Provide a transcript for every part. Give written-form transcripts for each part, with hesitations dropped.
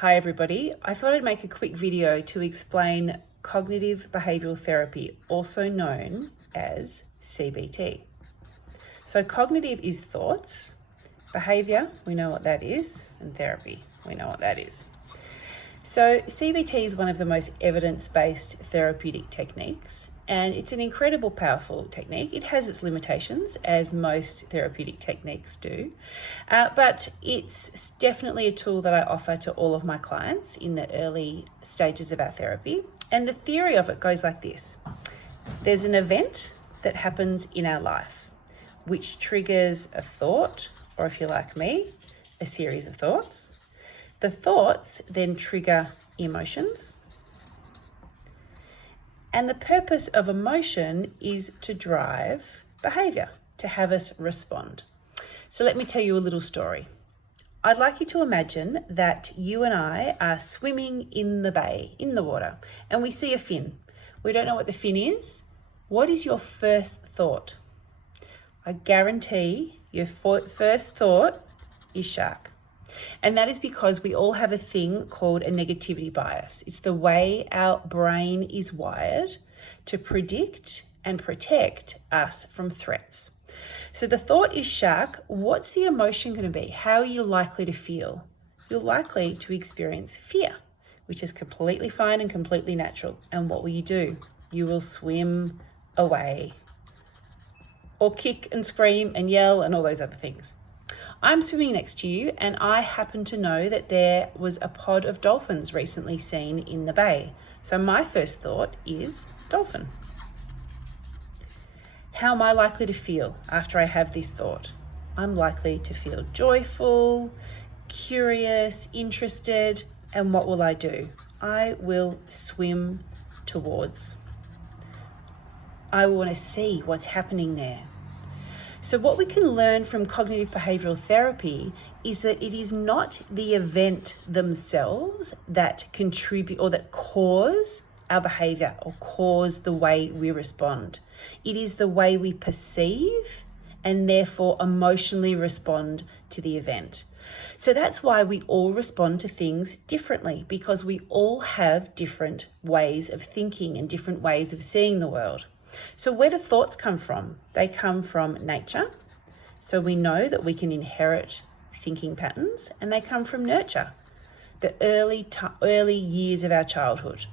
Hi everybody, I thought I'd make a quick video to explain cognitive behavioural therapy, also known as CBT. So cognitive is thoughts, behaviour, we know what that is, and therapy, we know what that is. So CBT is one of the most evidence-based therapeutic techniques, and it's an incredible powerful technique. It has its limitations, as most therapeutic techniques do, but it's definitely a tool that I offer to all of my clients in the early stages of our therapy. And the theory of it goes like this. There's an event that happens in our life, which triggers a thought, or if you're like me, a series of thoughts. The thoughts then trigger emotions. And the purpose of emotion is to drive behaviour, to have us respond. So let me tell you a little story. I'd like you to imagine that you and I are swimming in the bay, in the water, and we see a fin. We don't know what the fin is. What is your first thought? I guarantee your first thought is shark. And that is because we all have a thing called a negativity bias. It's the way our brain is wired to predict and protect us from threats. So the thought is shark. What's the emotion going to be? How are you likely to feel? You're likely to experience fear, which is completely fine and completely natural. And what will you do? You will swim away or kick and scream and yell and all those other things. I'm swimming next to you and I happen to know that there was a pod of dolphins recently seen in the bay. So my first thought is dolphin. How am I likely to feel after I have this thought? I'm likely to feel joyful, curious, interested, and what will I do? I will swim towards. I want to see what's happening there. So what we can learn from cognitive behavioural therapy is that it is not the event themselves that contribute or that cause our behaviour or cause the way we respond. It is the way we perceive and therefore emotionally respond to the event. So that's why we all respond to things differently, because we all have different ways of thinking and different ways of seeing the world. So where do thoughts come from? They come from nature. So we know that we can inherit thinking patterns, and they come from nurture, the early years of our childhood.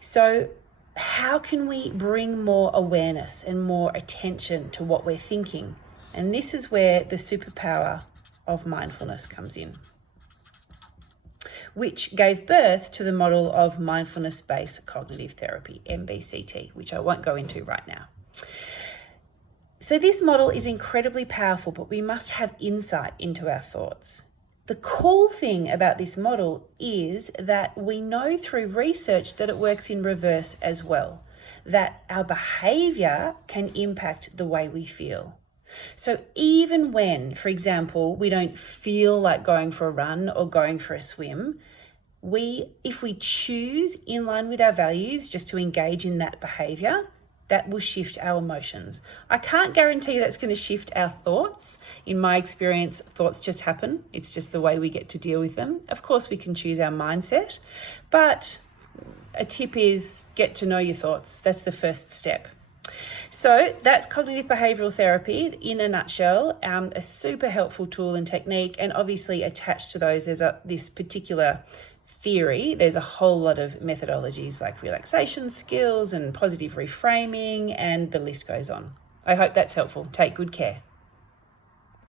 So how can we bring more awareness and more attention to what we're thinking? And this is where the superpower of mindfulness comes in, which gave birth to the model of mindfulness-based cognitive therapy, MBCT, which I won't go into right now. So this model is incredibly powerful, but we must have insight into our thoughts. The cool thing about this model is that we know through research that it works in reverse as well, that our behaviour can impact the way we feel. So even when, for example, we don't feel like going for a run or going for a swim, if we choose in line with our values just to engage in that behaviour, that will shift our emotions. I can't guarantee that's going to shift our thoughts. In my experience, thoughts just happen. It's just the way we get to deal with them. Of course, we can choose our mindset, but a tip is get to know your thoughts. That's the first step. So that's cognitive behavioural therapy in a nutshell, a super helpful tool and technique. And obviously attached to those, there's this particular theory. There's a whole lot of methodologies like relaxation skills and positive reframing, and the list goes on. I hope that's helpful. Take good care.